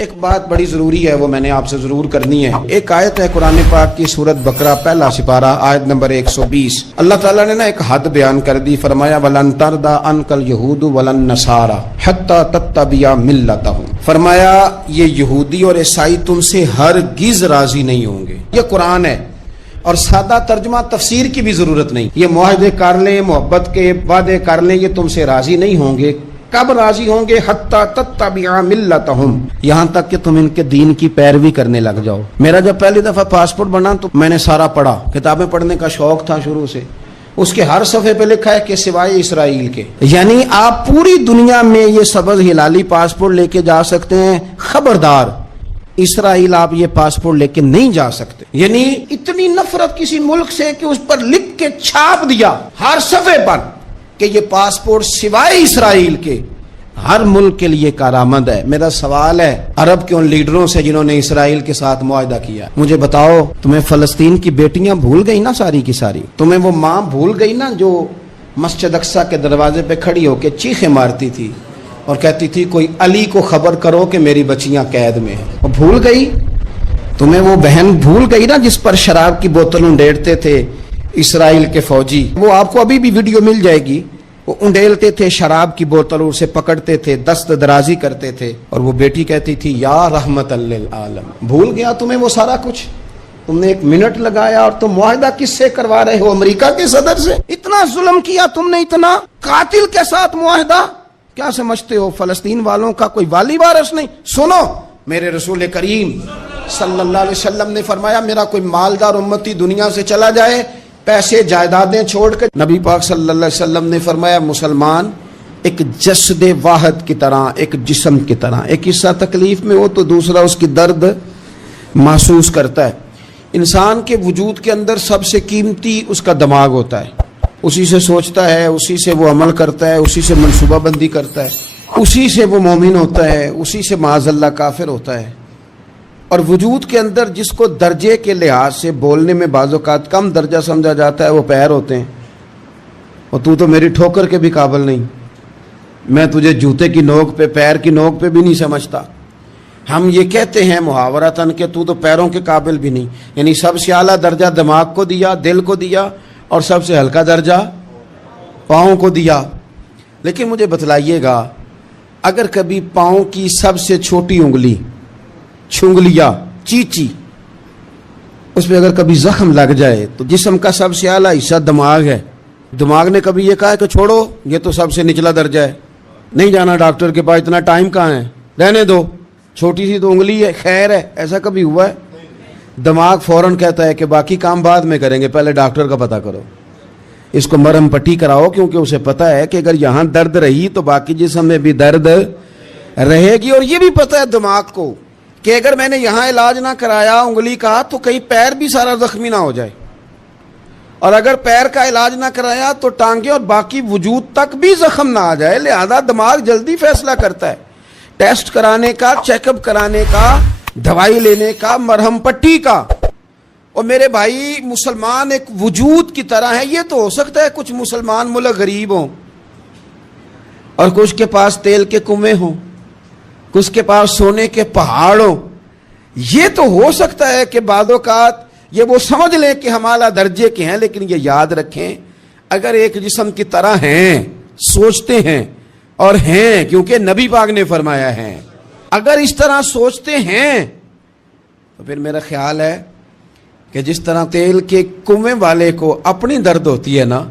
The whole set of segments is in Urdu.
ایک بات بڑی ضروری ہے، وہ میں نے آپ سے ضرور کرنی ہے۔ ایک آیت ہے قرآن پاک کی سورت بقرہ پہلا سپارہ آیت نمبر 120۔ اللہ تعالیٰ نے ایک حد بیان کر دی، فرمایا وَلَن تَرْضَىٰ عَنْكَ الْيَهُودُ وَلَا النَّصَارَىٰ حَتَّىٰ تَتَّبِعَ مِلَّتَهُمْ۔ فرمایا یہ یہودی اور عیسائی تم سے ہرگز راضی نہیں ہوں گے۔ یہ قرآن ہے اور سادہ ترجمہ تفسیر کی بھی ضرورت نہیں۔ یہ معاہدے کر لیں، محبت کے وعدے کر لیں، یہ تم سے راضی نہیں ہوں گے۔ کب راضی ہوں گے؟ حتی تتبع ملتہم، یہاں تک کہ تم ان کے دین کی پیروی کرنے لگ جاؤ۔ میرا جب پہلی دفعہ پاسپورٹ بنا تو میں نے سارا پڑھا، کتابیں پڑھنے کا شوق تھا شروع سے۔ اس کے ہر صفحے پہ لکھا ہے کہ سوائے اسرائیل کے، یعنی آپ پوری دنیا میں یہ سبز ہلالی پاسپورٹ لے کے جا سکتے ہیں، خبردار اسرائیل آپ یہ پاسپورٹ لے کے نہیں جا سکتے۔ یعنی اتنی نفرت کسی ملک سے کہ اس پر لکھ کے چھاپ دیا ہر صفحے پر کہ یہ پاسپورٹ سوائے اسرائیل کے ہر ملک کے لیے کارآمد ہے۔ میرا سوال ہے عرب کے ان لیڈروں سے جنہوں نے اسرائیل کے ساتھ معاہدہ کیا، مجھے بتاؤ تمہیں فلسطین کی بیٹیاں بھول گئی نا ساری کی ساری؟ تمہیں وہ ماں بھول گئی نا جو مسجد اقصیٰ کے دروازے پہ کھڑی ہو کے چیخیں مارتی تھی اور کہتی تھی کوئی علی کو خبر کرو کہ میری بچیاں قید میں ہیں؟ وہ بھول گئی؟ تمہیں وہ بہن بھول گئی نا جس پر شراب کی بوتل انڈیڑتے تھے اسرائیل کے فوجی؟ وہ آپ کو ابھی بھی ویڈیو مل جائے گی، وہ انڈیلتے تھے شراب کی بوتل، اسے پکڑتے تھے، دست درازی کرتے تھے، اور وہ بیٹی کہتی تھی یا رحمت للعالم۔ بھول گیا تمہیں وہ سارا کچھ؟ تم نے ایک منٹ لگایا اور تم معاہدہ کس سے کروا رہے ہو؟ امریکہ کے صدر سے؟ اتنا ظلم کیا تم نے، اتنا قاتل کے ساتھ معاہدہ؟ کیا سمجھتے ہو فلسطین والوں کا کوئی والی وارث نہیں؟ سنو، میرے رسول کریم صلی اللہ علیہ وسلم نے فرمایا میرا کوئی مالدار امتی دنیا سے چلا جائے پیسے جائیدادیں چھوڑ کر، نبی پاک صلی اللہ علیہ وسلم نے فرمایا مسلمان ایک جسد واحد کی طرح، ایک جسم کی طرح، ایک حصہ تکلیف میں ہو تو دوسرا اس کی درد محسوس کرتا ہے۔ انسان کے وجود کے اندر سب سے قیمتی اس کا دماغ ہوتا ہے، اسی سے سوچتا ہے، اسی سے وہ عمل کرتا ہے، اسی سے منصوبہ بندی کرتا ہے، اسی سے وہ مومن ہوتا ہے، اسی سے معاذ اللہ کافر ہوتا ہے۔ اور وجود کے اندر جس کو درجے کے لحاظ سے بولنے میں بعض اوقات کم درجہ سمجھا جاتا ہے وہ پیر ہوتے ہیں۔ اور تو میری ٹھوکر کے بھی قابل نہیں، میں تجھے جوتے کی نوک پہ، پیر کی نوک پہ بھی نہیں سمجھتا۔ ہم یہ کہتے ہیں محاورتاً کہ تو پیروں کے قابل بھی نہیں، یعنی سب سے اعلیٰ درجہ دماغ کو دیا، دل کو دیا، اور سب سے ہلکا درجہ پاؤں کو دیا۔ لیکن مجھے بتلائیے گا اگر کبھی پاؤں کی سب سے چھوٹی انگلی چھنگلیا چیچی اس پہ اگر کبھی زخم لگ جائے تو جسم کا سب سے اعلیٰ حصہ دماغ ہے، دماغ نے کبھی یہ کہا کہ چھوڑو یہ تو سب سے نچلا درجہ ہے، نہیں جانا ڈاکٹر کے پاس، اتنا ٹائم کہاں ہے، رہنے دو، چھوٹی سی تو انگلی ہے، خیر ہے؟ ایسا کبھی ہوا ہے؟ دماغ فوراً کہتا ہے کہ باقی کام بعد میں کریں گے، پہلے ڈاکٹر کا پتہ کرو، اس کو مرہم پٹی کراؤ، کیونکہ اسے پتہ ہے کہ اگر یہاں درد رہی تو باقی جسم میں بھی درد رہے گی۔ اور یہ بھی پتہ ہے دماغ کو کہ اگر میں نے یہاں علاج نہ کرایا انگلی کا تو کہیں پیر بھی سارا زخمی نہ ہو جائے، اور اگر پیر کا علاج نہ کرایا تو ٹانگیں اور باقی وجود تک بھی زخم نہ آ جائے۔ لہذا دماغ جلدی فیصلہ کرتا ہے، ٹیسٹ کرانے کا، چیک اپ کرانے کا، دوائی لینے کا، مرہم پٹی کا۔ اور میرے بھائی مسلمان ایک وجود کی طرح ہے، یہ تو ہو سکتا ہے کچھ مسلمان ملک غریب ہوں اور کچھ کے پاس تیل کے کنویں ہوں، کچھ کے پاس سونے کے پہاڑ ہوں، یہ تو ہو سکتا ہے کہ بعض اوقات یہ وہ سمجھ لیں کہ ہم اعلیٰ درجے کے ہیں، لیکن یہ یاد رکھیں اگر ایک جسم کی طرح ہیں، سوچتے ہیں اور ہیں، کیونکہ نبی پاک نے فرمایا ہے، اگر اس طرح سوچتے ہیں تو پھر میرا خیال ہے کہ جس طرح تیل کے کنویں والے کو اپنی درد ہوتی ہے نا،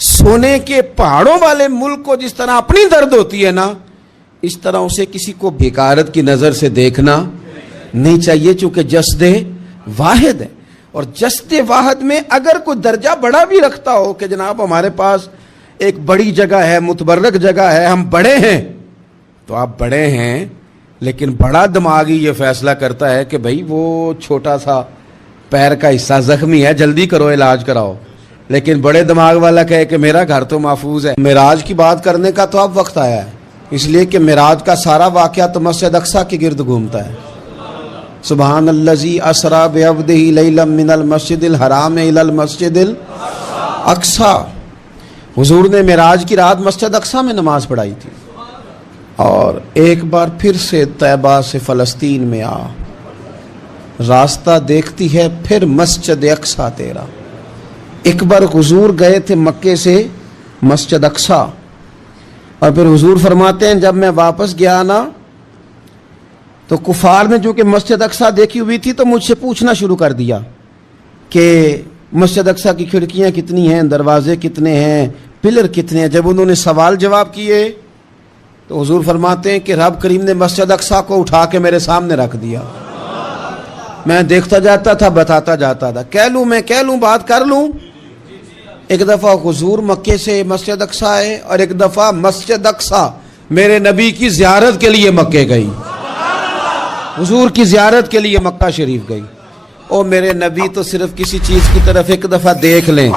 سونے کے پہاڑوں والے ملک کو جس طرح اپنی درد ہوتی ہے نا، اس طرح اسے کسی کو بیکارت کی نظر سے دیکھنا نہیں چاہیے، چونکہ جسد واحد ہے۔ اور جسد واحد میں اگر کوئی درجہ بڑا بھی رکھتا ہو کہ جناب ہمارے پاس ایک بڑی جگہ ہے، متبرک جگہ ہے، ہم بڑے ہیں، تو آپ بڑے ہیں، لیکن بڑا دماغ ہی یہ فیصلہ کرتا ہے کہ بھائی وہ چھوٹا سا پیر کا حصہ زخمی ہے، جلدی کرو علاج کراؤ، لیکن بڑے دماغ والا کہے کہ میرا گھر تو محفوظ ہے۔ معراج کی بات کرنے کا تو اب وقت آیا ہے، اس لیے کہ معراج کا سارا واقعہ تو مسجد اقصیٰ کے گرد گھومتا ہے۔ سبحان الذی اسریٰ بعبدہ لیلا من المسجد الحرام الی المسجد الاقصیٰ، حضور نے معراج کی رات مسجد اقصیٰ میں نماز پڑھائی تھی۔ اور ایک بار پھر سے طیبہ سے فلسطین میں آ، راستہ دیکھتی ہے پھر مسجد اقصیٰ تیرا۔ ایک بار حضور گئے تھے مکے سے مسجد اقصیٰ، اور پھر حضور فرماتے ہیں جب میں واپس گیا نا تو کفار نے جو کہ مسجد اقصیٰ دیکھی ہوئی تھی تو مجھ سے پوچھنا شروع کر دیا کہ مسجد اقصیٰ کی کھڑکیاں کتنی ہیں، دروازے کتنے ہیں، پلر کتنے ہیں۔ جب انہوں نے سوال جواب کیے تو حضور فرماتے ہیں کہ رب کریم نے مسجد اقصیٰ کو اٹھا کے میرے سامنے رکھ دیا، میں دیکھتا جاتا تھا، بتاتا جاتا تھا، کہہ لوں بات کر لوں۔ ایک دفعہ حضور مکے سے مسجد اقصیٰ آئے اور ایک دفعہ مسجد اقصیٰ میرے نبی کی زیارت کے لیے مکے گئی، حضور کی زیارت کے لیے مکہ شریف گئی۔ او میرے نبی تو صرف کسی چیز کی طرف ایک دفعہ دیکھ لیں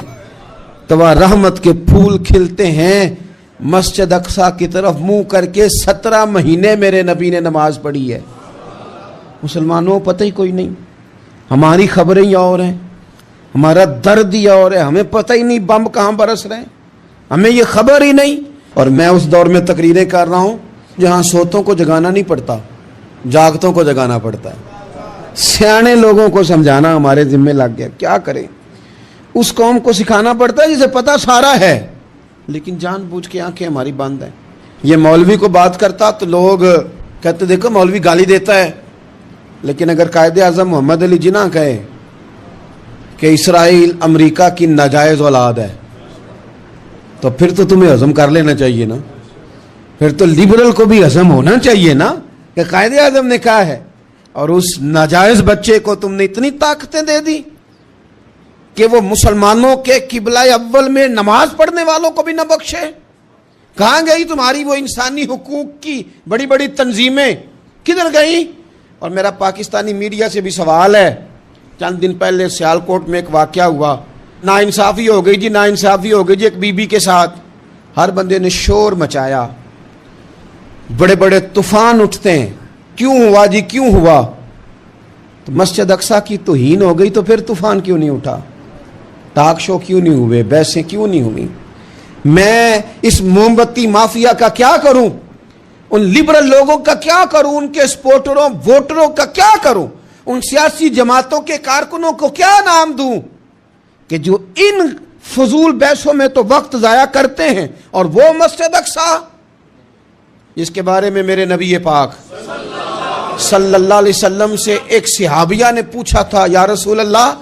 تو وہ رحمت کے پھول کھلتے ہیں۔ مسجد اقصیٰ کی طرف منہ کر کے 17 مہینے میرے نبی نے نماز پڑھی ہے۔ مسلمانوں پتہ ہی کوئی نہیں، ہماری خبریں ہی اور ہیں، ہمارا درد ہی اور ہے، ہمیں پتہ ہی نہیں بم کہاں برس رہے ہیں، ہمیں یہ خبر ہی نہیں۔ اور میں اس دور میں تقریریں کر رہا ہوں جہاں سوتوں کو جگانا نہیں پڑتا، جاگتوں کو جگانا پڑتا ہے۔ سیانے لوگوں کو سمجھانا ہمارے ذمہ لگ گیا، کیا کریں؟ اس قوم کو سکھانا پڑتا ہے جسے پتہ سارا ہے، لیکن جان بوجھ کے آنکھیں ہماری بند ہیں۔ یہ مولوی کو بات کرتا تو لوگ کہتے دیکھو مولوی گالی دیتا ہے، لیکن اگر قائد اعظم محمد علی جناح کہے کہ اسرائیل امریکہ کی ناجائز اولاد ہے تو پھر تو تمہیں ہضم کر لینا چاہیے نا، پھر تو لبرل کو بھی ہضم ہونا چاہیے نا کہ قائد اعظم نے کہا ہے، اور اس ناجائز بچے کو تم نے اتنی طاقتیں دے دی کہ وہ مسلمانوں کے قبلہ اول میں نماز پڑھنے والوں کو بھی نہ بخشے۔ کہاں گئی تمہاری وہ انسانی حقوق کی بڑی بڑی تنظیمیں، کدھر گئی؟ اور میرا پاکستانی میڈیا سے بھی سوال ہے، چند دن پہلے سیالکوٹ میں ایک واقعہ ہوا، ناانصافی ہو گئی جی، ناانصافی ہو گئی جی ایک بی بی کے ساتھ، ہر بندے نے شور مچایا، بڑے بڑے طوفان اٹھتے ہیں، کیوں ہوا جی کیوں ہوا؟ تو مسجد اقصیٰ کی توہین ہو گئی تو پھر طوفان کیوں نہیں اٹھا؟ ٹاک شو کیوں نہیں ہوئے؟ بحثیں کیوں نہیں ہوئی؟ میں اس موم بتی مافیا کا کیا کروں؟ ان لبرل لوگوں کا کیا کروں؟ ان کے سپورٹروں ووٹروں کا کیا کروں؟ ان سیاسی جماعتوں کے کارکنوں کو کیا نام دوں کہ جو ان فضول بحثوں میں تو وقت ضائع کرتے ہیں، اور وہ مسجد اقصیٰ جس کے بارے میں میرے نبی پاک صلی اللہ علیہ وسلم سے ایک صحابیہ نے پوچھا تھا، یا رسول اللہ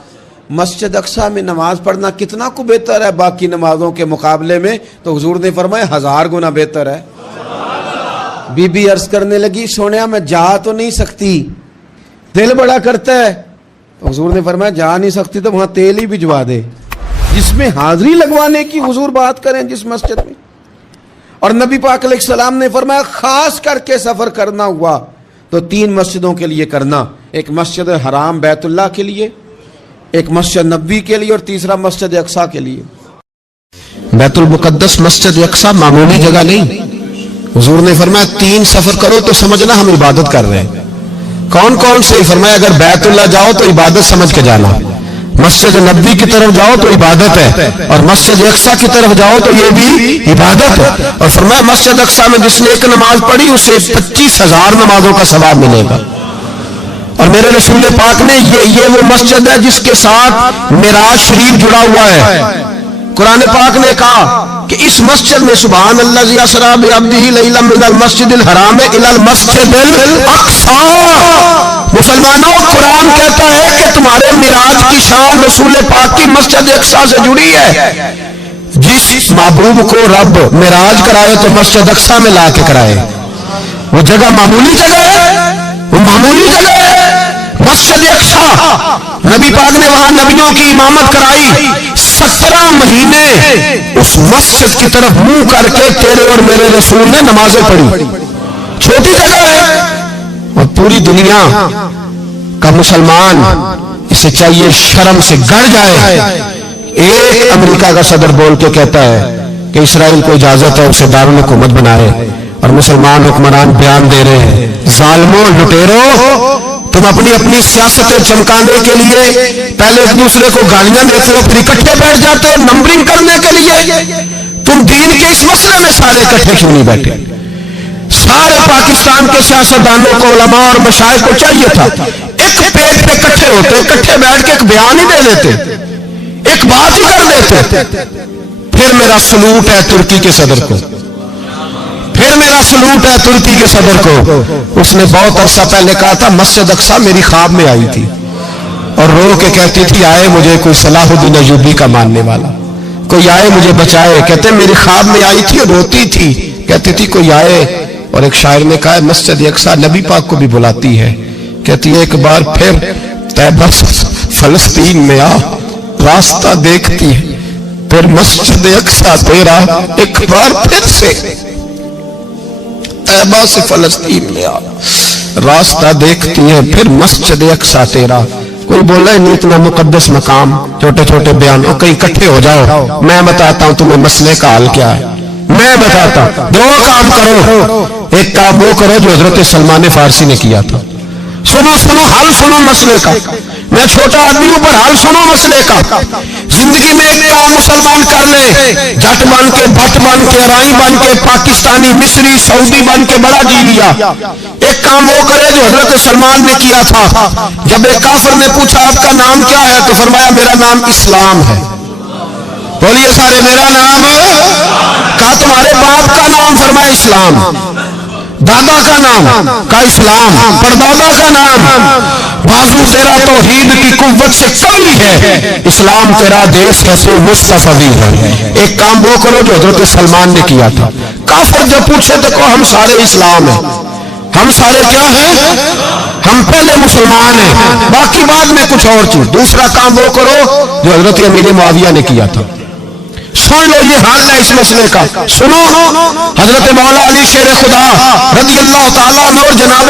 مسجد اقصیٰ میں نماز پڑھنا کتنا کو بہتر ہے باقی نمازوں کے مقابلے میں؟ تو حضور نے فرمایا 1000 گنا بہتر ہے۔ بی بی عرض کرنے لگی سونیا میں جا تو نہیں سکتی، دل بڑا کرتا ہے۔ تو حضور نے فرمایا جا نہیں سکتی تو وہاں تیل ہی بھجوا دے، جس میں حاضری لگوانے کی حضور بات کریں جس مسجد میں۔ اور نبی پاک علیہ السلام نے فرمایا خاص کر کے سفر کرنا ہوا تو 3 مسجدوں کے لیے کرنا، ایک مسجد حرام بیت اللہ کے لیے، ایک مسجد نبوی کے لیے، اور تیسرا مسجد اقصیٰ کے لیے۔ بیت المقدس مسجد اقصیٰ معمولی جگہ نہیں، حضور نے فرمایا 3 سفر کرو تو سمجھنا ہم عبادت کر رہے ہیں۔ کون کون سے؟ فرمایا اگر بیت اللہ جاؤ تو عبادت سمجھ کے جانا، مسجد نبوی کی طرف جاؤ تو عبادت ہے، اور مسجد اقصیٰ کی طرف جاؤ تو یہ بھی عبادت ہے۔ اور فرمایا مسجد اقصیٰ میں جس نے ایک نماز پڑھی اسے 25,000 نمازوں کا ثواب ملے گا۔ اور میرے رسول پاک نے یہ وہ مسجد ہے جس کے ساتھ معراج شریف جڑا ہوا ہے۔ قرآن پاک نے کہا کہ اس مسجد میں سبحان اللہ اسریٰ بعبدہ لیلا من المسجد الحرام الی المسجد الاقصیٰ۔ مسلمانوں قرآن کہتا ہے کہ تمہارے معراج کی شان رسول پاک کی مسجد اقصیٰ سے جڑی ہے۔ جس محبوب کو رب معراج کرائے تو مسجد اقصیٰ میں لا کے کرائے۔ وہ جگہ معمولی جگہ ہے، وہ معمولی جگہ ہے مسجد اقصیٰ۔ نبی پاک نے وہاں نبیوں کی امامت کرائی، 17 مہینے اس مسجد کی طرف منہ کر کے تیرے اور میرے رسول نے نمازیں پڑھی۔ چھوٹی جگہ ہے، اور پوری دنیا کا مسلمان اسے چاہیے شرم سے گڑ جائے۔ ایک امریکہ کا صدر بول کے کہتا ہے کہ اسرائیل کو اجازت ہے اسے دارالحکومت بنائے، اور مسلمان حکمران بیان دے رہے ہیں ظالموں لٹیروں تم اپنی سیاستیں چمکانے کے لیے پہلے ایک دوسرے کو گالیاں دیتے ہو، پھر اکٹھے بیٹھ جاتے ہو نمبرنگ کرنے کے لیے۔ تم دین کے اس مسئلے میں سارے اکٹھے کیوں نہیں بیٹھے؟ سارے پاکستان کے سیاستدانوں کو، علماء اور مشائخ کو چاہیے تھا ایک پیج پہ اکٹھے ہوتے، اکٹھے بیٹھ کے ایک بیان ہی دے دیتے، ایک بات ہی کر دیتے. پھر میرا سلوٹ ہے ترکی کے صدر کو، پھر میرا سلوٹ ہے ترکی کے صدر کو. اس نے بہت عرصہ پہلے کہا تھا مسجد اقصیٰ میری خواب میں آئی تھی اور رو کے کہتی تھی آئے مجھے کوئی صلاح الدین ایوبی کا ماننے والا، کوئی آئے مجھے بچائے. کہتے میری خواب میں آئی تھی اور روتی تھی، کہتی تھی کوئی آئے. اور ایک شاعر نے کہا مسجد اقصیٰ نبی پاک کو بھی بلاتی ہے، کہتی ہے ایک بار پھر طیبہ فلسطین میں آ راستہ دیکھتی ہے، پھر مسجد اقصیٰ تیرا ایک بار پھر سے طیبہ سے فلسطین میں آ راستہ دیکھتی ہے، پھر مسجد اقصیٰ تیرا. کوئی بولا ہے نہیں اتنا مقدس مقام، چھوٹے چھوٹے بیانوں کہیں اکٹھے ہو جاؤ، میں بتاتا ہوں تمہیں مسئلے کا حل کیا ہے. میں بتاتا ہوں دو کام کرو. ایک کام وہ کرو جو حضرت سلمان فارسی نے کیا تھا، سنو حل سنو مسئلے کا. میں چھوٹا آدمی ہوں پر حل سنو مسئلے کا. زندگی میں ایک کام مسلمان کر لے، جٹ بن کے، بھٹ بن کے، رائی بن کے، پاکستانی، مصری، سعودی بن کے بڑا جی لیا. ایک کام وہ کرے جو حضرت سلمان نے کیا تھا. جب ایک کافر نے پوچھا آپ کا نام کیا ہے تو فرمایا میرا نام اسلام ہے. بولیے سارے میرا نام. کہا تمہارے باپ کا نام؟ فرمایا اسلام. دادا کا نام؟ کا اسلام. پردادا کا نام؟ بازو تیرا توحید کی قوت سے کمی ہے، اسلام تیرا دیش ہے تو مصطفی ہے. ایک کام وہ کرو جو حضرت سلمان نے کیا تھا. کافر جب پوچھے تو کہو ہم سارے اسلام ہیں. ہم سارے کیا ہیں؟ ہم پہلے مسلمان ہیں، باقی بعد میں کچھ اور چیز. دوسرا کام وہ کرو جو حضرت امیر معاویہ نے کیا تھا. سن لو یہ حال ہے اس مسئلے کا. سنو حضرت مولا علی شیر خدا رضی اللہ تعالیٰ عنہ اور جناب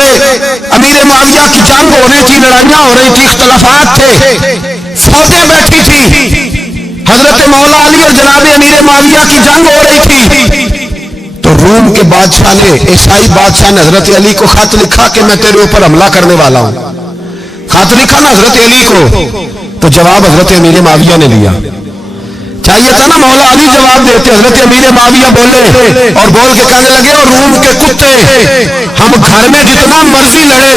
امیر معاویہ کی جنگ ہو رہی تھی، لڑائیاں ہو رہی تھی، اختلافات تھے، فوجیں بیٹھی تھی. حضرت مولا علی اور جناب امیر معاویہ کی جنگ ہو رہی تھی تو روم کے بادشاہ نے، عیسائی بادشاہ نے حضرت علی کو خط لکھا کہ میں تیرے اوپر حملہ کرنے والا ہوں. خط لکھا نا حضرت علی کو، تو جواب حضرت امیر معاویہ نے لیا. چاہیے تھا نا مولا علی جواب دیتے. حضرت امیر معاویہ بولے اور بول کے کہنے لگے اور روم کے کتے ہم گھر میں جتنا مرضی لڑے،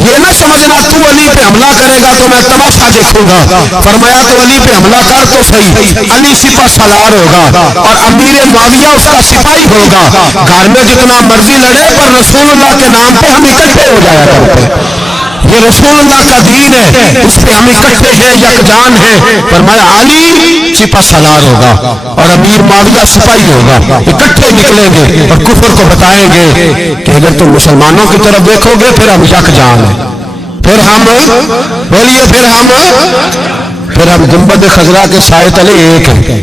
یہ نہ سمجھنا تو علی پہ حملہ کرے گا تو میں تماشا دیکھوں گا. فرمایا تو علی پہ حملہ کر تو صحیح، علی سپہ سالار ہوگا اور امیر معاویہ اس کا سپاہی ہوگا. گھر میں جتنا مرضی لڑے پر رسول اللہ کے نام پہ ہم اکٹھے ہو جایا کرتے. یہ رسول اللہ کا دین ہے، اس پہ ہم اکٹھے ہیں، یکجان ہیں. فرمایا علی سپہ سالار ہوگا اور امیر معاویہ سپاہی ہوگا. اکٹھے نکلیں گے اور کفر کو بتائیں گے کہ اگر تم مسلمانوں کی طرف دیکھو گے پھر ہم یکجان ہیں. پھر ہم بولیے پھر ہم گنبد خضرا کے سائے تلے ایک ہیں،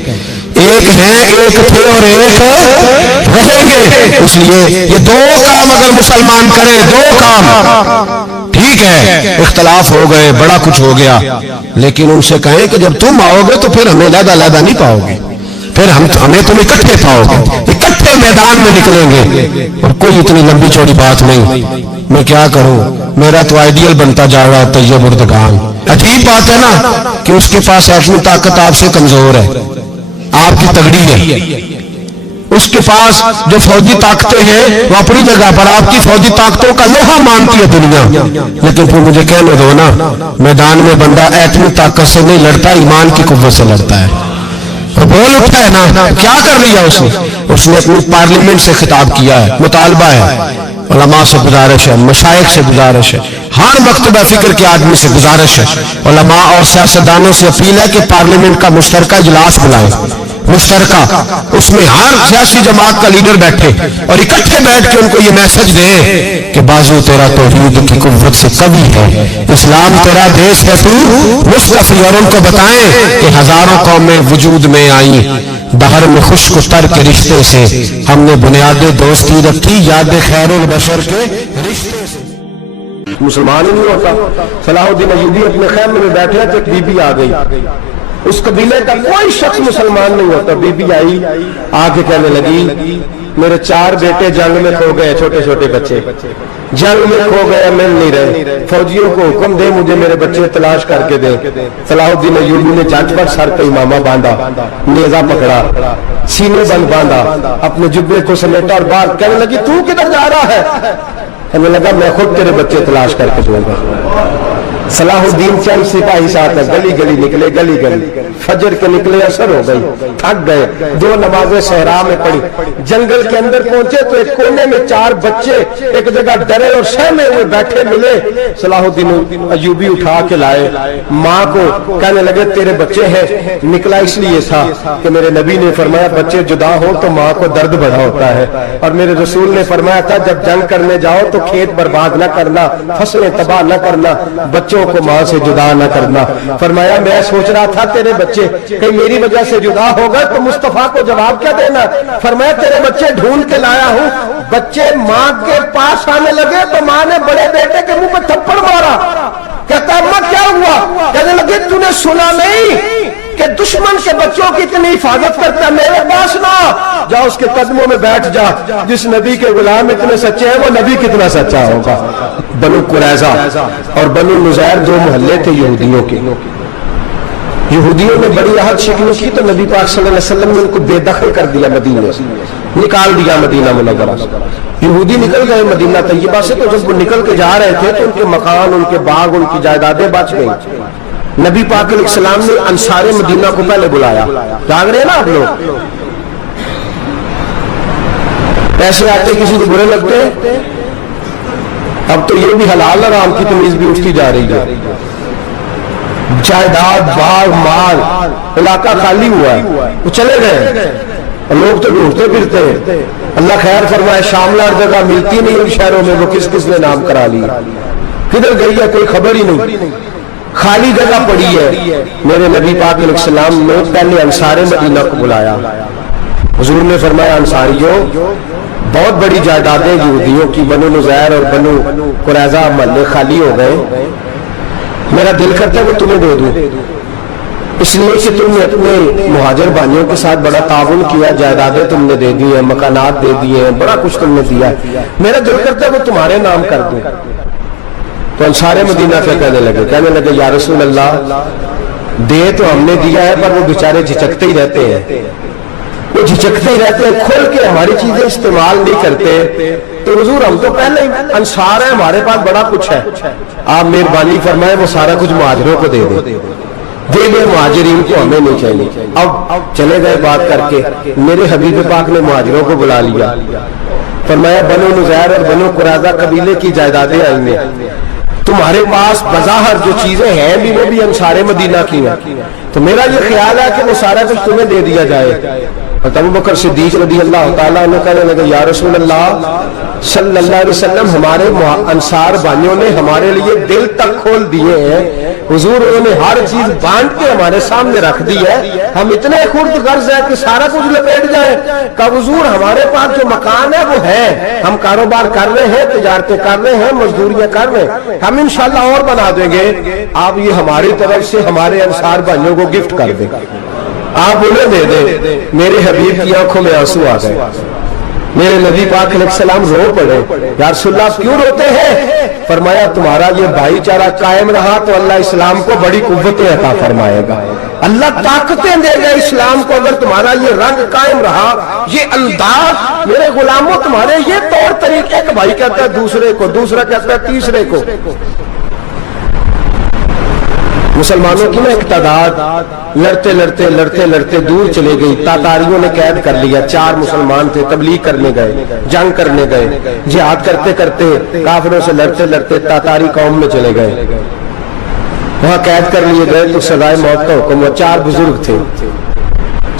ایک ہیں، ایک تھے اور ایک رہیں گے. اس لیے یہ دو کام اگر مسلمان کرے، دو کام ٹھیک ہے، اختلاف ہو گئے، بڑا کچھ ہو گیا، لیکن ان سے کہیں کہ جب تم آؤ گے تو پھر ہمیں علیحدہ نہیں پاؤ گے، پھر ہمیں تم اکٹھے پاؤ گے، اکٹھے میدان میں نکلیں گے. اور کوئی اتنی لمبی چوڑی بات نہیں. میں کیا کروں، میرا تو آئیڈیل بنتا جا رہا ہے طیب اردگان. عجیب بات ہے نا کہ اس کے پاس ایٹمی طاقت آپ سے کمزور ہے، آپ کی تگڑی ہے. اس کے پاس جو فوجی طاقتیں ہیں وہ اپنی جگہ پر، آپ کی فوجی طاقتوں کا لوہا مانتی ہے دنیا. لیکن پھر مجھے کہنے دو نا، میدان میں بندہ ایٹمی طاقت سے نہیں لڑتا، ایمان کی قوت سے لڑتا ہے. بول اٹھا ہے نا. کیا کر لیا اس نے اپنی پارلیمنٹ سے خطاب کیا ہے، مطالبہ ہے، علماء سے گزارش ہے، مشائخ سے گزارش ہے، ہر مکتبہ فکر کے آدمی سے گزارش ہے، علماء اور سیاستدانوں سے اپیل ہے کہ پارلیمنٹ کا مشترکہ اجلاس بلائیں. مشترکہ اس میں ہر سیاسی جماعت کا لیڈر بیٹھے اور اکٹھے بیٹھ کے ان کو یہ میسج دے کہ بازو تیرا توحید کی قوت سے کمی ہے، اسلام تیرا دیش ہے تو مصطفی. اور ان کو بتائیں کہ ہزاروں قومیں وجود میں آئیں، دہر میں خشک تر کے رشتے سے ہم نے بنیاد دوستی رکھی، یاد خیر البشر کے رشتے سے. مسلمان ہی نہیں ہوتا. صلاح الدین ایوبی اپنے خیمے میں بیٹھے تھے، بی بی آ گئی. اس قبیلے کا کوئی شخص مسلمان نہیں ہوتا. بی بی آئی، آ کے کہنے لگی میرے 4 بیٹے جنگ میں کھو گئے، چھوٹے چھوٹے بچے جنگ میں کھو گئے، مل نہیں رہے. فوجیوں کو حکم دے مجھے میرے بچے تلاش کر کے دے. صلاح الدین ایوبی نے جھٹ پر سر پہ امامہ باندھا، نیزہ پکڑا، سینے بند باندھا، اپنے جبے کو سمیٹا اور باہر کہنے لگی تو کدھر جا رہا ہے؟ کہنے لگا میں خود تیرے بچے تلاش کر کے دوں گا۔ صلاح الدین چند سپاہی ساتھ ہے، گلی گلی نکلے، گلی گلی فجر کے نکلے، اثر ہو گئی، تھک گئے، 2 نمازیں صحرا میں پڑھی، جنگل کے اندر پہنچے تو ایک کونے میں 4 بچے ایک جگہ ڈرے اور سہمے ہوئے بیٹھے ملے۔ صلاح الدین ایوبی اٹھا کے لائے، ماں کو کہنے لگے تیرے بچے ہیں۔ نکلا اس لیے تھا کہ میرے نبی نے فرمایا بچے جدا ہو تو ماں کو درد بڑا ہوتا ہے، اور میرے رسول نے فرمایا تھا جب جنگ کرنے جاؤ تو کھیت برباد نہ کرنا، فصلیں تباہ نہ کرنا، بچوں کو ماں سے جدا نہ کرنا۔ فرمایا میں سوچ رہا تھا تیرے بچے کہیں میری وجہ سے جدا ہو گئے تو مصطفیٰ کو جواب کیا دینا؟ فرمایا تیرے بچے ڈھونڈ کے لایا ہوں۔ بچے ماں کے پاس آنے لگے تو ماں نے بڑے بیٹے کے منہ پہ تھپڑ مارا۔ کہتا اماں کیا ہوا؟ کہنے لگے تو نے سنا نہیں کہ دشمن کے بچوں کی اتنی حفاظت کرتا ہے؟ میرے پاس نہ جا، اس کے قدموں میں بیٹھ جا۔ جس نبی کے غلام اتنے سچے ہیں وہ نبی کتنا سچا ہوگا۔ بنو قریظہ اور بنو نذیر 2 محلے تھے یہودیوں کے۔ یہودیوں نے بڑی عہد شکنی کی تو نبی پاک صلی اللہ علیہ وسلم نے ان کو بے دخل کر دیا، مدینے سے نکال دیا، مدینہ منورہ سے۔ یہودی نکل گئے مدینہ طیبہ سے، تو جب وہ نکل کے جا رہے تھے تو ان کے مکان، ان کے باغ، ان کی جائیدادیں بچ گئی۔ نبی پاک علیہ السلام نے انصار مدینہ کو پہلے بلایا، جاگ رہے ہیں نا آپ لوگ؟ پیسے آتے کسی کو برے لگتے ہیں؟ اب تو یہ بھی حلال حرام کی تمیز بھی اٹھتی جا رہی ہے۔ جائیداد، باغ، مال، علاقہ خالی ہوا ہے، وہ چلے گئے، لوگ تو ڈھونڈتے پھرتے ہیں۔ اللہ خیر فرمائے، شاملہ جگہ ملتی نہیں ان شہروں میں، وہ کس کس نے نام کرا لیا، کدھر گئی ہے کوئی خبر ہی نہیں، خالی جگہ پڑی ہے۔ میرے نبی پاک علیہ السلام نے پہلے انصار مدینہ کو بلایا۔ حضور نے فرمایا انصاریوں بہت بڑی جائیدادیں یہودیوں کی، بنو نذیر اور بنو قریظہ محلے خالی ہو گئے، میرا دل کرتا ہے وہ تمہیں دے دوں، اس لیے کہ تم نے اپنے مہاجر بھائیوں کے ساتھ بڑا تعاون کیا، جائیدادیں تم نے دے دی ہیں، مکانات دے دیے ہیں، بڑا کچھ تم نے دیا ہے، میرا دل کرتا ہے وہ تمہارے نام کر دوں۔ تو انصار مدینہ سے کہنے لگے یا رسول اللہ دے تو ہم نے دیا ہے پر وہ بیچارے جھچکتے ہی رہتے ہیں، وہ جھچکتے ہی رہتے ہیں، کھول کے ہماری چیزیں استعمال نہیں کرتے۔ تو حضور ہم تو پہلے ہی انصار ہیں، ہمارے پاس بڑا کچھ ہے، آپ مہربانی فرمائیں وہ سارا کچھ مہاجروں کو دے دے دے، مہاجرین کو ہمیں نہیں چاہیے۔ اب چلے گئے بات کر کے، میرے حبیب پاک نے مہاجروں کو بلا لیا، فرمایا بنو نذیر اور بنو قریظہ قبیلے کی جائیدادیں آئی ہیں، تمہارے پاس بظاہر جو چیزیں ہیں بھی وہ بھی انصار مدینہ کی ہیں، تو میرا یہ خیال ہے کہ وہ سارا کچھ تمہیں دے دیا جائے۔ ابو بکر صدیق رضی اللہ تعالیٰ عنہ کہنے لگے یا رسول اللہ صلی اللہ علیہ وسلم ہمارے انصار بھائیوں نے ہمارے لیے دل تک کھول دیے ہیں، حضور انہوں نے ہر چیز بانٹ کے ہمارے سامنے رکھ دی ہے، ہم اتنے خرد غرض ہیں کہ سارا کچھ لپیٹ جائے۔ کہ حضور ہمارے پاس جو مکان ہے وہ ہے، ہم کاروبار کر رہے ہیں، تجارتیں کر رہے ہیں، مزدوریاں کر رہے ہیں، ہم انشاءاللہ اور بنا دیں گے، آپ یہ ہماری طرف سے ہمارے انصار بھائیوں کو گفٹ کر دیں، آپ انہیں دے دیں۔ میرے حبیب کی آنکھوں میں آنسو آ گئے، میرے نبی پاک علیہ السلام رو پڑے، یا رسول اللہ کیوں روتے ہیں؟ فرمایا تمہارا یہ بھائی چارہ قائم رہا تو اللہ اسلام کو بڑی قوتیں عطا فرمائے گا، اللہ طاقتیں دے گا اسلام کو، اگر تمہارا یہ رنگ قائم رہا، یہ انداز، میرے غلاموں تمہارے یہ طور طریقے، ایک بھائی کہتا ہے دوسرے کو، دوسرا کہتا ہے تیسرے کو۔ مسلمانوں کی نا ایک تعداد لڑتے لڑتے لڑتے لڑتے دور چلے گئی، تاتاریوں نے قید کر لیا، 4 مسلمان تھے، تبلیغ کرنے گئے، جنگ کرنے گئے، جہاد کرتے کرتے کافروں سے لڑتے لڑتے تاتاری قوم میں چلے گئے، وہاں قید کر لیے گئے تو سزائے موت کا حکم ہوا، 4 بزرگ تھے،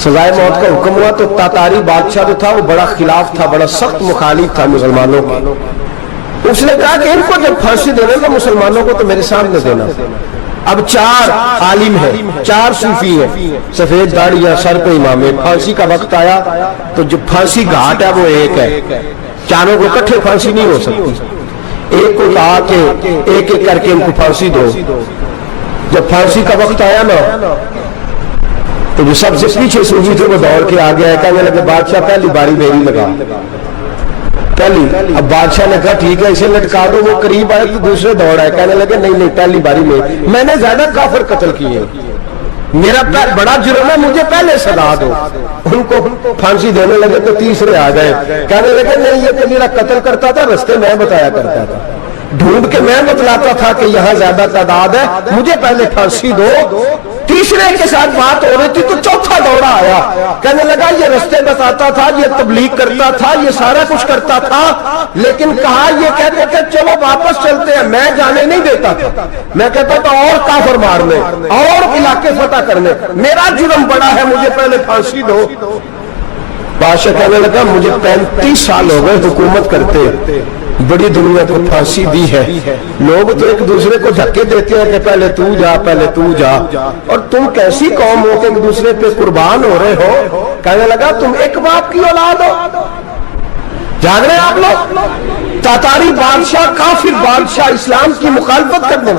سزائے موت کا حکم ہوا تو تاتاری بادشاہ جو تھا وہ بڑا خلاف تھا، بڑا سخت مخالف تھا مسلمانوں کے، اس نے کہا کہ ان کو جب پھانسی دینے کا مسلمانوں کو تو میرے سامنے دینا۔ اب 4 عالم ہیں، 4 صوفی ہیں، سفید داڑیاں، سر پہ امامے، پھانسی کا وقت آیا تو جو پھانسی گھاٹ ہے وہ ایک ہے، چاروں کو اکٹھے پھانسی نہیں ہو سکتی، ایک کو کہا کہ ایک ایک کر کے ان کو پھانسی دو۔ جب پھانسی کا وقت آیا نا تو جو سب سے پیچھے صوفی تھے وہ دوڑ کے آگے آئے، کہنے لگے بادشاہ پہلی باری میری لگا پہلی۔ اب بادشاہ نے کہا ٹھیک ہے اسے لٹکا دو، وہ قریب آئے تو دوسرے دوڑ آئے، کہنے لگے نہیں نہیں پہلی باری میں نے زیادہ کافر قتل کیے، میرا بڑا جرم ہے، مجھے پہلے سزا دو۔ ان کو پھانسی دینے لگے تو تیسرے آ گئے، کہنے لگے نہیں یہ تو میرا قتل کرتا تھا، رستے میں بتایا کرتا تھا، ڈھونڈ کے میں بتلاتا تھا کہ یہاں زیادہ تعداد ہے، مجھے پہلے پھانسی دو۔ تیسرے کے ساتھ بات ہو رہی تھی تو چوتھا دوڑا آیا، کہنے لگا یہ رستے بتاتا تھا، یہ تبلیغ کرتا تھا، یہ سارا کچھ کرتا تھا، لیکن کہا یہ کہتے کہ چلو واپس چلتے ہیں، میں جانے نہیں دیتا تھا، میں کہتا تھا اور کافر مارنے اور علاقے فتح کرنے، میرا جرم بڑا ہے، مجھے پہلے پھانسی دو۔ بادشاہ کہنے لگا مجھے 35 سال ہو گئے حکومت کرتے، بڑی دنیا کو پھانسی دی ہے، لوگ تو ایک دوسرے کو دھکے دیتے ہیں کہ پہلے تو جا پہلے تو جا، اور تم کیسی قوم ہو کہ ایک دوسرے پہ قربان ہو رہے ہو۔ کہنے لگا تم ایک باپ کی اولاد ہو، جاگ رہے ہیں آپ لوگ؟ تاتاری بادشاہ، کافر بادشاہ، اسلام کی مخالفت کرنے،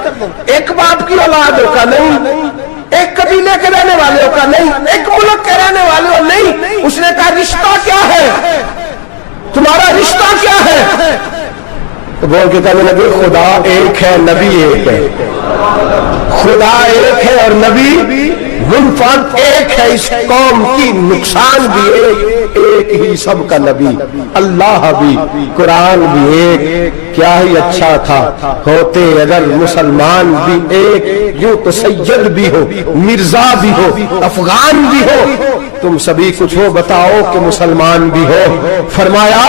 ایک باپ کی اولاد ہو کا نہیں، ایک قبیلے کے رہنے والے ہو کا نہیں، ایک ملک کے رہنے والے ہو نہیں۔ اس نے کہا رشتہ کیا ہے تمہارا، رشتہ کیا ہے؟ تو بول کے کہنے لگے خدا ایک ہے، نبی ایک ہے، خدا ایک ہے اور نبی منفرد ایک ہے، اس قوم کی نقصان بھی ایک ہی سب کا نبی، اللہ بھی، قرآن بھی ایک، کیا ہی اچھا تھا ہوتے اگر مسلمان بھی ایک، یوں تو سید بھی ہو، مرزا بھی ہو، افغان بھی ہو، تم سبھی کچھ ہو بتاؤ کہ مسلمان بھی ہو۔ فرمایا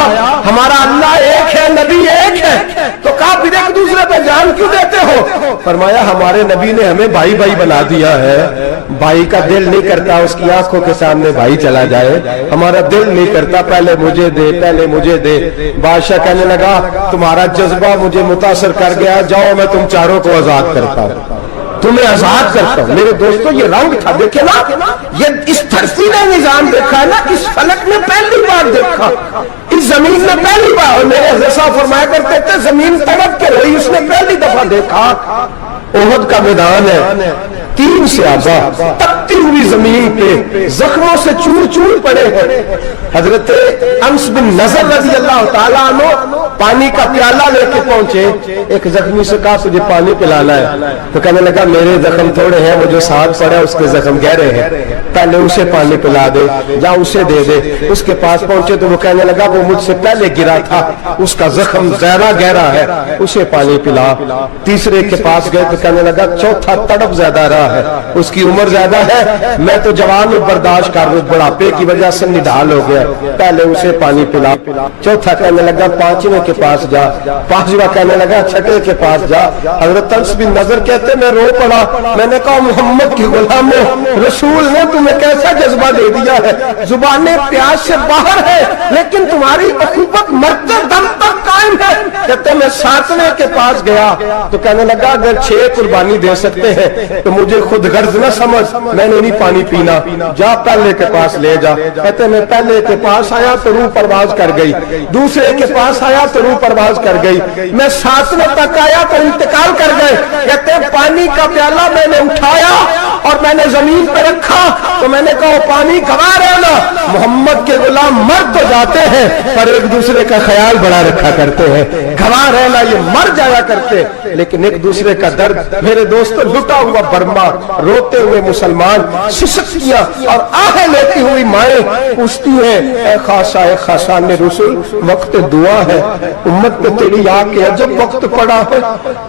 ہمارا اللہ ایک ہے، نبی ایک ہے، تو کہا پھر ایک دوسرے پہ جان کیوں دیتے ہو؟ فرمایا ہمارے نبی نے ہمیں بھائی بھائی بنا دیا ہے، بھائی کا دل نہیں کرتا اس کی آنکھوں کے سامنے بھائی چلا جائے، ہمارا دل نہیں کرتا پہلے مجھے دے پہلے مجھے دے۔ بادشاہ کہنے لگا تمہارا جذبہ مجھے متاثر کر گیا، جاؤ میں تم چاروں کو آزاد کرتا ہوں، تمہیں آزاد کرتا ہوں۔ میرے دوستو یہ رنگ تھا، دیکھیں نا، یہ اس دھرتی نے نظام دیکھا ہے نا، اس فلک نے پہلی بار دیکھا، اس زمین نے پہلی بار، اور میرے حضرت فرمایا کرتے تھے زمین تڑپ کے رہی، اس نے پہلی دفعہ دیکھا۔ احد کا میدان ہے، 3 صحابہ تپتی ہوئی زمین پہ زخموں سے چور چور پڑے ہیں۔ حضرت انس بن نضر رضی اللہ تعالیٰ عنہ پانی کا پیالہ لے کے پہنچے، ایک زخمی سے کہا تجھے پانی پلانا ہے، تو کہنے لگا میرے زخم تھوڑے ہیں، وہ جو ساتھ پڑا اس کے زخم گہرے ہیں، پہلے اسے پانی پلا دے، جا اسے دے دے۔ اس کے پاس پہنچے تو وہ کہنے لگا وہ مجھ سے پہلے گرا تھا، اس کا زخم زیادہ گہرا ہے، اسے پانی پلا۔ تیسرے کے پاس گئے تو کہنے لگا چوتھا تڑپ زیادہ رہا ہے، اس کی عمر زیادہ ہے، میں تو جوان ہوں برداشت کر رہا ہوں، بڑھاپے کی وجہ سے نڈھال ہو گیا، پہلے اسے پانی پلا۔ چوتھا کہنے لگا 5ویں کے پاس جا، 5واں کہنے لگا 6 کے پاس جا۔ حضرت انس بن نضر کہتے میں رو پڑا، میں نے کہا محمد کی غلام رسول نے تمہیں کیسا جذبہ دے دیا ہے، زبانیں پیاس سے باہر ہے لیکن تمہاری اخوت مرتے دم تک قائم ہے۔ کہتے میں 7ویں کے پاس گیا تو کہنے لگا اگر 6 قربانی دے سکتے ہیں تو مجھے خود غرض نہ سمجھ، میں نے نہیں پانی پینا، جا پہلے کے پاس لے جا۔ کہتے میں پہلے کے پاس آیا تو روح پرواز کر گئی، دوسرے کے پاس آیا تو روح پرواز کر گئی، میں 7ویں تک آیا تو انتقال کر گئے۔ کہتے ہیں پانی کا پیالہ میں نے اٹھایا اور میں نے زمین پہ رکھا تو میں نے کہا پانی گوا رہنا، محمد کے غلام مر تو جاتے ہیں پر ایک دوسرے کا خیال بڑا رکھا کرتے ہیں، گوا رہنا یہ مر جایا کرتے لیکن ایک دوسرے کا درد۔ میرے دوستو لٹا ہوا برما، روتے ہوئے مسلمان، سسکیاں اور آہیں لیتی ہوئی مائیں پوچھتی ہیں اے خاصا اے خاصان رسول وقت دعا ہے، امت پہ تیری آ کے عجب وقت پڑا ہے،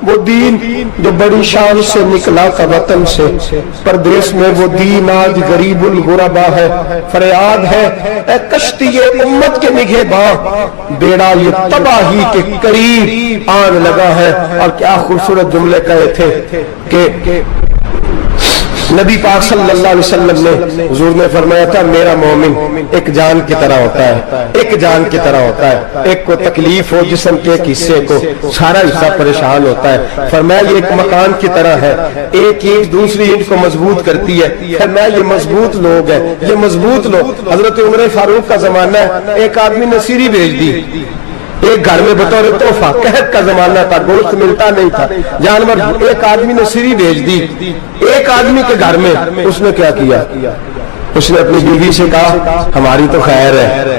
وہ دین جو بڑی شان سے نکلا تھا وطن سے، پردیس میں وہ دین آج غریب الغربا ہے، فریاد ہے اے کشتی امت کے نگہباں، بیڑا یہ تباہی کے قریب آن لگا ہے۔ اور کیا خوبصورت جملے کہے تھے کہ نبی پاک صلی اللہ علیہ وسلم نے حضور نے فرمایا تھا میرا مومن ایک جان کی طرح ہوتا ہے، ایک جان کی طرح ہوتا ہے، ایک کو تکلیف ہو جسم کے ایک حصے کو سارا حصہ پریشان ہوتا ہے، فرمایا یہ ایک مکان کی طرح ہے، ایک اینٹ دوسری اینٹ کو مضبوط کرتی ہے، فرمایا یہ مضبوط لوگ ہیں، یہ مضبوط لوگ۔ حضرت عمر فاروق کا زمانہ ہے، ایک آدمی نے سیری بھیج دی ایک گھر میں بطور تحفہ، قحط کا زمانہ تھا، گوشت ملتا نہیں تھا، جانور، ایک آدمی نے سیری بھیج دی ایک آدمی کے گھر میں۔ اس نے کیا کیا؟ اس نے اپنی بیوی سے کہا ہماری تو خیر ہے،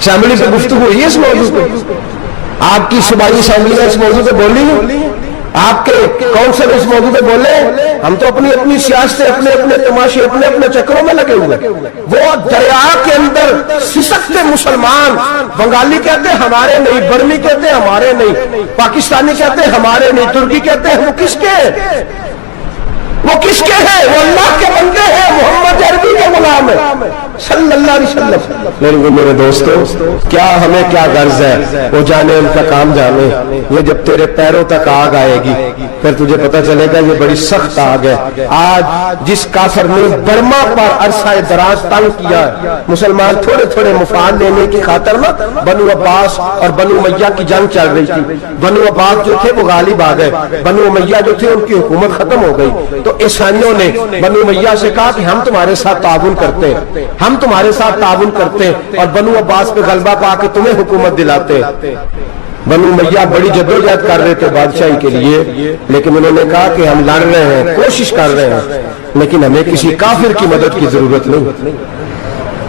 اسمبلی پہ گفتگو ہوئی ہے اس موضوع پہ؟ آپ کی صوبائی اسمبلی میں اس موضوع پہ بولی ہے؟ آپ کے کونسل اس موضوع پہ بولے؟ ہم تو اپنی اپنی سیاست، اپنے اپنے تماشے، اپنے اپنے چکروں میں لگے ہوئے. وہ دریا کے اندر سسکتے مسلمان، بنگالی کہتے ہیں ہمارے نہیں، برمی کہتے ہیں ہمارے نہیں، پاکستانی کہتے ہیں ہمارے نہیں، ترکی کہتے ہیں وہ کس کے ہیں؟ وہ کس کے ہیں؟ وہ اللہ کے بندے ہیں، محمد عربی کے غلام ہیں صلی اللہ علیہ وسلم. میرے دوستو، کیا ہمیں کیا غرض ہے؟ وہ جانے ان کا کام جانے. یہ جب تیرے پیروں تک آگ آئے گی پھر تجھے پتہ چلے گا یہ بڑی سخت آگ ہے. آج جس کافر نے برما پر عرصہ دراز تنگ کیا ہے، مسلمان تھوڑے تھوڑے مفاد لینے کی خاطر نا بنو عباس اور بنو امیہ کی جنگ چل رہی تھی. بنو عباس جو تھے وہ غالب آ گئے، بنو امیہ جو تھے ان کی حکومت ختم ہو گئی. تو عیسائیوں نے بنو امیہ سے کہا کہ ہم تمہارے ساتھ تعاون کرتے ہیں، ہم تمہارے ساتھ تعاون کرتے ہیں اور بنو عباس پہ غلبہ پا کے تمہیں حکومت دلاتے ہیں. بنو امیہ بڑی جدوجہد کر رہے تھے بادشاہی کے لیے، لیکن انہوں نے کہا کہ ہم لڑ رہے ہیں، کوشش کر رہے ہیں، لیکن ہمیں کسی کافر کی مدد کی ضرورت نہیں.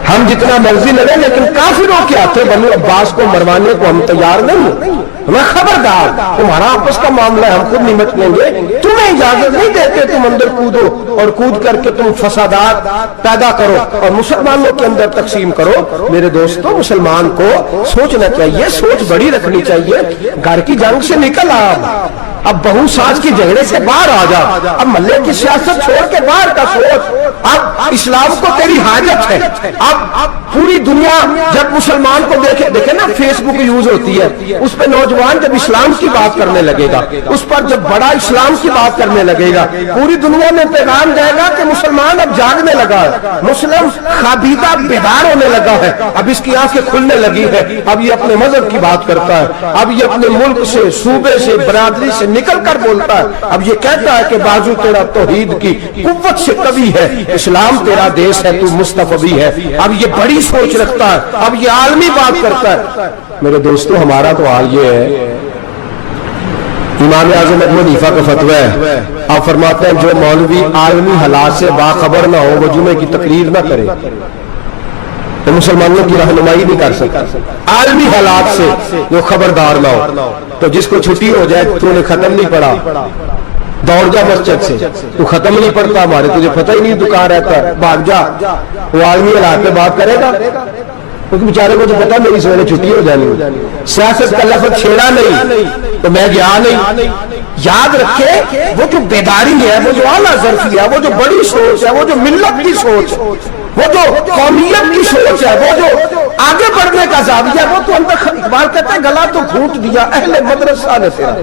ہم جتنا مرضی لڑیں لیکن کافروں کے ہاتھوں بنو عباس کو مروانے کو ہم تیار نہیں. ہمیں خبردار، تمہارا آپس کا معاملہ ہے، ہم خود نمٹ لیں گے، تمہیں اجازت نہیں دیتے تم اندر کودو اور کود کر کے تم فسادات پیدا کرو اور مسلمانوں کے اندر تقسیم کرو. میرے دوستو، مسلمان کو سوچنا چاہیے، سوچ بڑی رکھنی چاہیے. گھر کی جنگ سے نکل آ، اب بہو ساس کے جھگڑے سے باہر آ جا، اب محلے کی سیاست چھوڑ کے باہر کا سوچ. اب اسلام کو تیری حاجت ہے. اب پوری دنیا جب مسلمان کو دیکھے نا، فیس بک یوز ہوتی ہے، اس پہ نوجوان جب اسلام کی بات کرنے لگے گا، اس پر جب بڑا اسلام کی بات کرنے لگے گا، پوری دنیا میں پیغام جائے گا کہ مسلمان اب جاگنے لگا ہے، مسلم خوابیدہ بیدار ہونے لگا ہے، اب اس کی آنکھیں کھلنے لگی ہے، اب یہ اپنے مذہب کی بات کرتا ہے، اب یہ اپنے ملک سے، صوبے سے، برادری سے نکل کر بولتا ہے. اب یہ کہتا ہے کہ بازو تیرا توحید کی قوت سے قوی ہے، اسلام تیرا دیش ہے، تو مصطفی ہے. اب یہ بڑی سوچ رکھتا ہے، اب یہ عالمی بات کرتا ہے. میرے دوستو، ہمارا تو حال یہ ہے، امام اعظم ابو حنیفہ کا فتویٰ ہے، آپ فرماتے ہیں جو مولوی عالمی حالات سے باخبر نہ ہو وہ جمعے کی تقریر نہ کرے، تو مسلمانوں کی رہنمائی نہیں کر سکتا. عالمی حالات سے وہ خبردار نہ ہو. تو جس کو چھٹی ہو جائے تو نے ختم نہیں پڑھا، دوڑ جا مسجد سے، تو ختم نہیں پڑتا، ہمارے تجھے پتہ ہی نہیں دکان رہتا ہے، بھاگ جا. وہ عالمی حالات پہ بات کرے گا، کیونکہ بیچارے کو تو پتا میری سویرے چھٹی ہو جانی. سیاست کا لفظ چھیڑا نہیں تو میں گیا نہیں. یاد رکھے، وہ جو بیداری ہے، وہ جو اعلیٰ ظرفی ہے، وہ جو بڑی سوچ ہے، وہ جو ملت کی سوچ ہے، وہ جو قومیت کی سوچ ہے، وہ جو آگے بڑھنے کا زاویہ ہے، وہ تو اندر اقبال کہتا ہے گلا تو گھونٹ دیا اہل مدرسہ نے تیرا،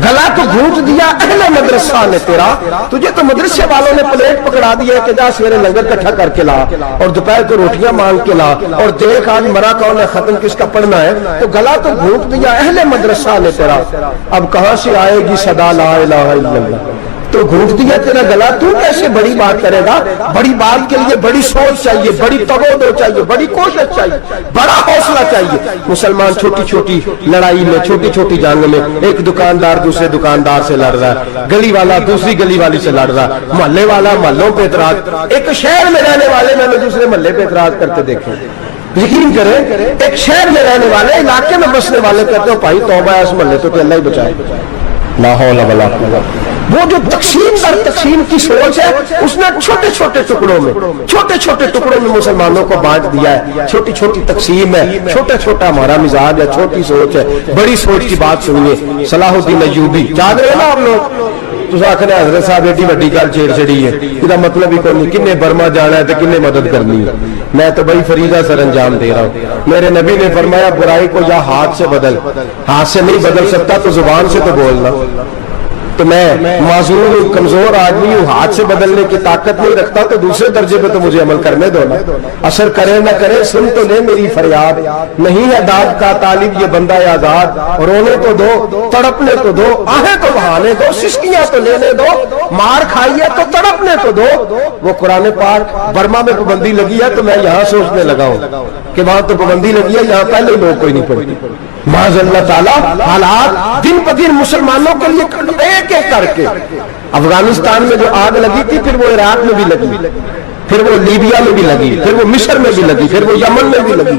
گلا تو گھونٹ دیا اہل مدرسہ نے تیرا. تجھے تو مدرسے والوں نے پلیٹ پکڑا دیا کہ جا سویرے لنگر کٹھا کر کے لا اور دوپہر کو روٹیاں مانگ کے لا اور دیکھ آج مرا کون ہے، ختم کس کا پڑھنا ہے. تو گلا تو گھونٹ دیا اہل مدرسہ نے تیرا، اب کہاں سے آئے گی صدا لا الہ الا اللہ. تو گھونٹ دیا تیرا گلا، تو کیسے بڑی بات کرے گا؟ بڑی بات کے لیے بڑی سوچ چاہیے، بڑی تگودو چاہیے، بڑی کوشش چاہیے، بڑا حوصلہ چاہیے. مسلمان چھوٹی چھوٹی لڑائی میں، چھوٹی چھوٹی جنگ میں، ایک دکاندار دوسرے دکاندار سے لڑ رہا ہے، گلی والا دوسری گلی والی سے لڑ رہا ہے، محلے والا محلوں پہ اعتراض. ایک شہر میں رہنے والے میں نے دوسرے محلے پہ اعتراض کرتے دیکھے. یقین کریں، ایک شہر میں رہنے والے، علاقے میں بسنے والے کہتے ہو بھائی توبہ ہے اس محلے تو کہ اللہ ہی بچائے. لا حول ولا قوت. وہ جو تقسیم در تقسیم کی سوچ ہے، اس نے چھوٹے چھوٹے ٹکڑوں میں مسلمانوں کو بانٹ دیا ہے. چھوٹی چھوٹی تقسیم ہے، چھوٹا چھوٹا ہمارا مزاج ہے، چھوٹی سوچ ہے. بڑی سوچ کی بات سنیے. صلاح الدین ایوبی یاد رہے نا آپ لوگ، تو آخر حضرت صاحب ایڈی وڈی گل چھیڑ چڑی ہے، یہ مطلب ہی کوئی نہیں، کنے برما جانا ہے تو کنے مدد کرنی ہے. میں تو بڑی فریضہ سر انجام دے رہا ہوں. میرے نبی نے فرمایا برائی کو یا ہاتھ سے بدل، ہاتھ سے نہیں بدل سکتا تو زبان سے تو بولنا. تو میں معذور ہوں، کمزور آدمی ہوں، ہاتھ سے بدلنے کی طاقت نہیں رکھتا، تو دوسرے درجے پہ تو مجھے عمل کرنے دو نا. اثر کرے نہ کرے سن تو لے میری فریاد، نہیں ہے داد کا طالب یہ بندہ آزاد. رونے تو دو، تڑپنے تو دو، آہیں تو بہانے دو، سسکیاں تو لینے دو، مار کھائیے تو تڑپنے تو دو. وہ قرآن پاک برما میں پابندی لگی ہے تو میں یہاں سوچنے لگا ہوں کہ وہاں تو پابندی لگی ہے، یہاں پہلے ہی لوگ کوئی نہیں پڑھتی. معاذ اللہ تعالیٰ حالات دن بدن مسلمانوں کے لیے ایک ایک کر کے. افغانستان میں جو آگ لگی تھی، پھر وہ عراق میں بھی لگی، پھر وہ لیبیا میں بھی لگی، پھر وہ مصر میں بھی لگی، پھر وہ یمن میں بھی لگی.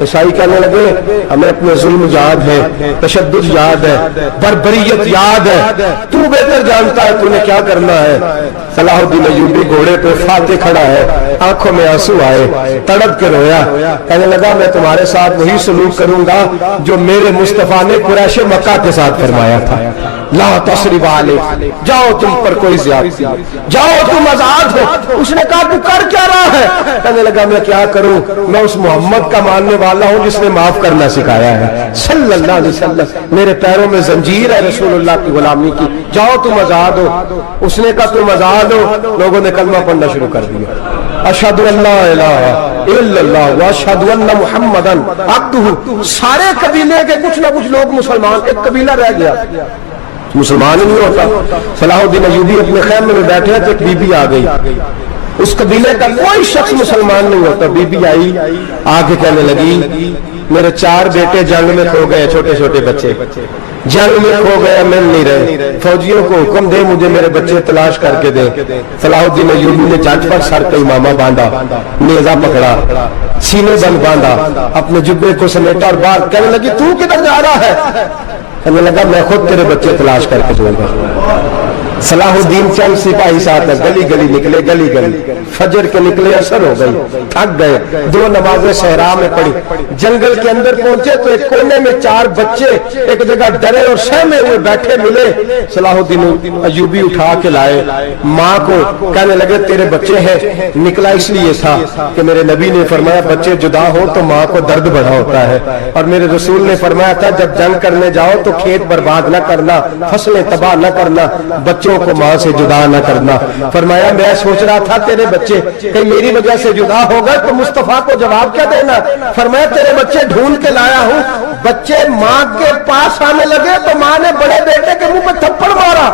عیسائی کہنے لگے ہمیں اپنے ظلم یاد ہے، تشدد یاد ہے، بربریت یاد ہے، تو بہتر جانتا ہے تو نے کیا کرنا ہے۔ صلاح الدین ایوبی گھوڑے پہ فاتح کھڑا ہے، آنکھوں میں آنسو آئے، تڑپ کے رویا، کہنے لگا میں تمہارے ساتھ وہی سلوک کروں گا جو میرے مصطفیٰ نے قریش مکہ کے ساتھ فرمایا تھا، لا تصریب علیہ، جاؤ تم پر کوئی زیادتی، جاؤ تم آزاد ہو۔ اس نے کہا تو کر کیا رہا ہے؟ کہنے لگا میں کیا کروں، میں اس محمد کا ماننے والا ہوں جس نے معاف کرنا سکھایا ہے صلی اللہ علیہ وسلم، میرے پیروں میں زنجیر ہے رسول اللہ کی غلامی کی، جاؤ تم آزاد ہو۔ اس نے کہا تم آزاد ہو، لوگوں نے کلمہ پڑھنا شروع کر دیا، اشہد ان لا الہ الا اللہ واشہد ان محمدن عبدہ۔ سارے قبیلے کے کچھ نہ کچھ لوگ مسلمان، ایک قبیلہ رہ گیا مسلمان ہی نہیں ہوتا۔ صلاح الدین ایوبی اپنے خیمے میں بیٹھے تو ایک بی بی آ گئی، اس قبیلے کا کوئی شخص مسلمان نہیں ہوتا۔ بی بی آئی، آگے کہنے لگی میرے 4 بیٹے جنگ میں کھو گئے، چھوٹے چھوٹے بچے جنگ میں کھو گئے، مل نہیں رہے، فوجیوں کو حکم دے مجھے میرے بچے تلاش کر کے دے۔ صلاح الدین ایوبی نے جٹ پر سر پہ امامہ باندھا، نیزہ پکڑا، سینے بند باندھا، اپنے جبے کو سمیٹا اور باہر کہنے لگی تو کدھر جا رہا ہے؟ کہنے لگا میں خود تیرے بچے تلاش کر کے دوں گا۔ صلاح الدین چند سپاہی ساتھ گلی گلی نکلے، گلی گلی فجر کے نکلے، اثر ہو گئی، تھک گئے، 2 نمازیں صحرا میں پڑھی، جنگل کے اندر پہنچے تو ایک کونے میں 4 بچے ایک جگہ ڈرے اور سہمے ہوئے بیٹھے ملے۔ صلاح الدین ایوبی اٹھا کے لائے، ماں کو کہنے لگے تیرے بچے ہیں، نکلا اس لیے تھا کہ میرے نبی نے فرمایا بچے جدا ہو تو ماں کو درد بڑا ہوتا ہے، اور میرے رسول نے فرمایا تھا جب جنگ کرنے جاؤ تو کھیت برباد نہ کرنا، فصلیں تباہ نہ کرنا، بچوں کو ماں سے جدا نہ کرنا۔ فرمایا میں سوچ رہا تھا تیرے بچے کہ میری وجہ سے جدا ہو گئے تو مصطفیٰ کو جواب کیا دینا۔ فرمایا تیرے بچے ڈھونڈ کے لایا ہوں۔ بچے ماں کے پاس آنے لگے تو ماں نے بڑے بیٹے کے منہ پہ تھپڑ مارا،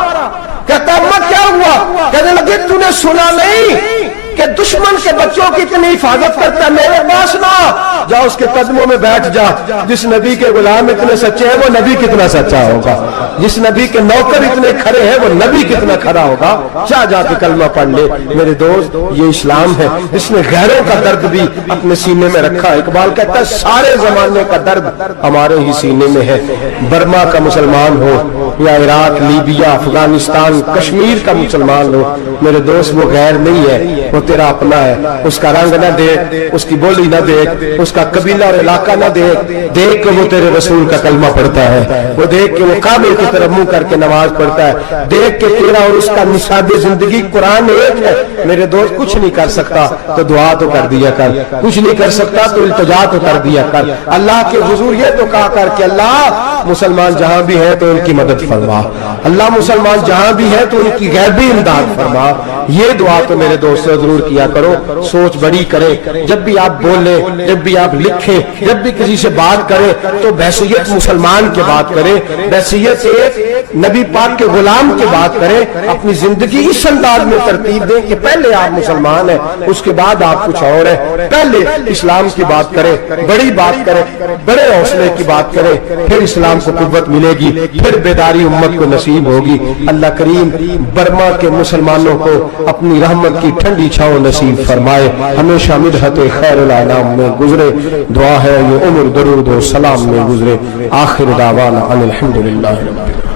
کہتا اماں کیا ہوا؟ کہنے لگے تو نے سنا نہیں کہ دشمن کے بچوں کی اتنی حفاظت کرتا ہے، میرے پاس نہ جا، اس کے قدموں میں بیٹھ جا۔ جس نبی کے غلام اتنے سچے ہیں وہ نبی کتنا سچا ہوگا، جس نبی کے نوکر اتنے کھڑے ہیں وہ نبی کتنا کھڑا ہوگا، جا کے کلمہ پڑھ لے۔ میرے دوست یہ اسلام ہے جس نے غیروں کا درد بھی اپنے سینے میں رکھا۔ اقبال کہتا ہے سارے زمانے کا درد ہمارے ہی سینے میں ہے، برما کا مسلمان ہو یا عراق، لیبیا، افغانستان، کشمیر کا مسلمان ہو، میرے دوست وہ غیر نہیں ہے، وہ تیرا اپنا ہے۔ اس کا رنگ نہ دیکھ، اس کی بولی نہ دیکھ، اس کا قبیلہ اور علاقہ نہ دیکھ، دیکھ کہ وہ تیرے رسول کا کلمہ پڑھتا ہے، وہ دیکھ کہ وہ کعبے کی طرف منہ کر کے نماز پڑھتا ہے، دیکھ کہ تیرا اور اس کا نصاب زندگی قرآن ایک ہے۔ میرے دوست کچھ نہیں کر سکتا تو دعا تو کر دیا کر، کچھ نہیں کر سکتا تو التجا تو کر دیا کر، اللہ کے حضور یہ تو کہا کر کہ اللہ مسلمان جہاں بھی ہے تو ان کی مدد فرما، اللہ مسلمان جہاں بھی ہے تو ان کی غیبی امداد فرما۔ یہ دعا تو میرے دوست ضرور کیا کرو، سوچ بڑی کرے، جب بھی آپ بولیں، جب بھی آپ لکھیں، جب بھی کسی سے بات کریں تو بحیثیت مسلمان کے بات کریں، بحیثیت ایک نبی پاک کے غلام کے بات کریں، اپنی زندگی اس انداز میں ترتیب دیں کہ پہلے آپ مسلمان ہیں، اس کے بعد آپ کچھ اور ہیں، پہلے اسلام کی بات کریں، بڑی بات کریں، بڑے حوصلے کی بات کریں، پھر اسلام کو قوت ملے گی، پھر بیداری امت کو نصیب ہوگی۔ اللہ کریم برما کے مسلمانوں کو اپنی رحمت کی ٹھنڈی چھاؤں نصیب فرمائے، ہمیشہ مدحت خیر الانام میں گزرے، دعا ہے یہ عمر درود و سلام میں گزرے۔ آخر دعوانا ان الحمدللہ رب العالمین۔